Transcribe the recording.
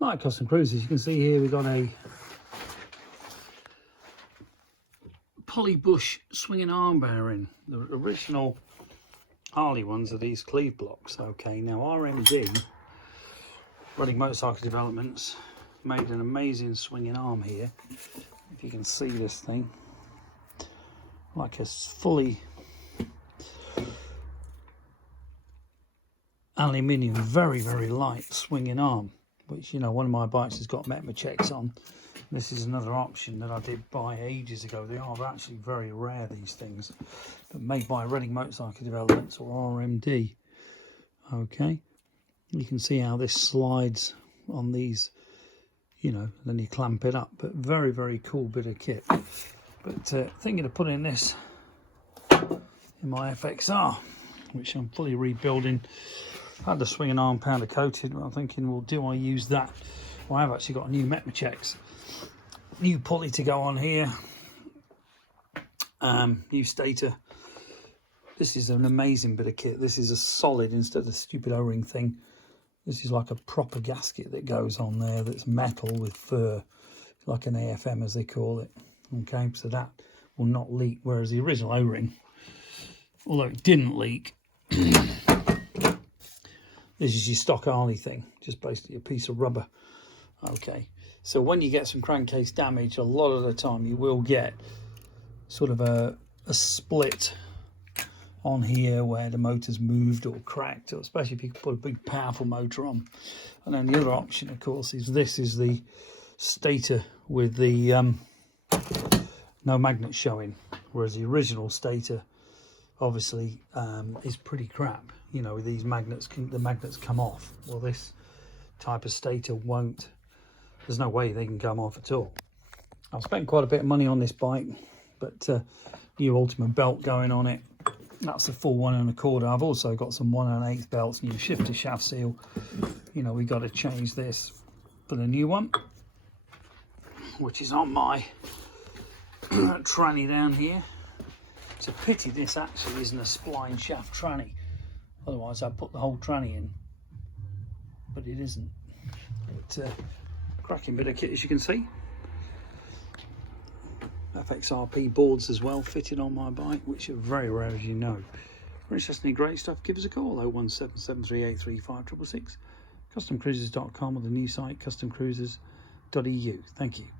Like Custom Cruisers, you can see here we've got a poly bush swinging arm bearing. The original Harley ones are these Cleveblocks. Okay, now RMD, Running Motorcycle Developments, made an amazing swinging arm here. If you can see this thing, like a fully aluminium, very light swinging arm, which, you know, one of my bikes has got METMA checks on. This is another option that I did buy ages ago. They are actually very rare, these things, but made by Running Motorcycle Developments, or RMD. Okay, you can see how this slides on these, you know, then you clamp it up. But very cool bit of kit. But thinking of putting this in my FXR, which I'm fully rebuilding. I had the swinging arm powder coated, but I'm thinking, well, do I use that? Well, I've actually got new METMA checks, new pulley to go on here, new stator. This is an amazing bit of kit. This is a solid, instead of the stupid O-ring thing, this is like a proper gasket that goes on there that's metal with fur, like an AFM as they call it. Okay, so that will not leak, whereas the original O-ring, although it didn't leak, this is your stock Harley thing, just basically a piece of rubber. Okay, so when you get some crankcase damage, a lot of the time you will get sort of a split on here where the motor's moved or cracked, or especially if you put a big powerful motor on. And then the other option, of course, is this is the stator with the no magnet showing, whereas the original stator obviously is pretty crap. You know, with these magnets, the magnets come off. Well, this type of stator won't. There's no way they can come off at all. I've spent quite a bit of money on this bike, but new ultimate belt going on it. That's a full 1 1/4. I've also got some 1 1/8 belts, new shifter shaft seal. You know, we got to change this for the new one, which is on my tranny down here. It's a pity this actually isn't a spline shaft tranny. Otherwise I'd put the whole tranny in, but it isn't. But cracking bit of kit, as you can see. FXRP boards as well fitted on my bike, which are very rare, as you know. If you're interested in great stuff, give us a call, 01773835666. CustomCruisers.com, or the new site customcruisers.eu. Thank you.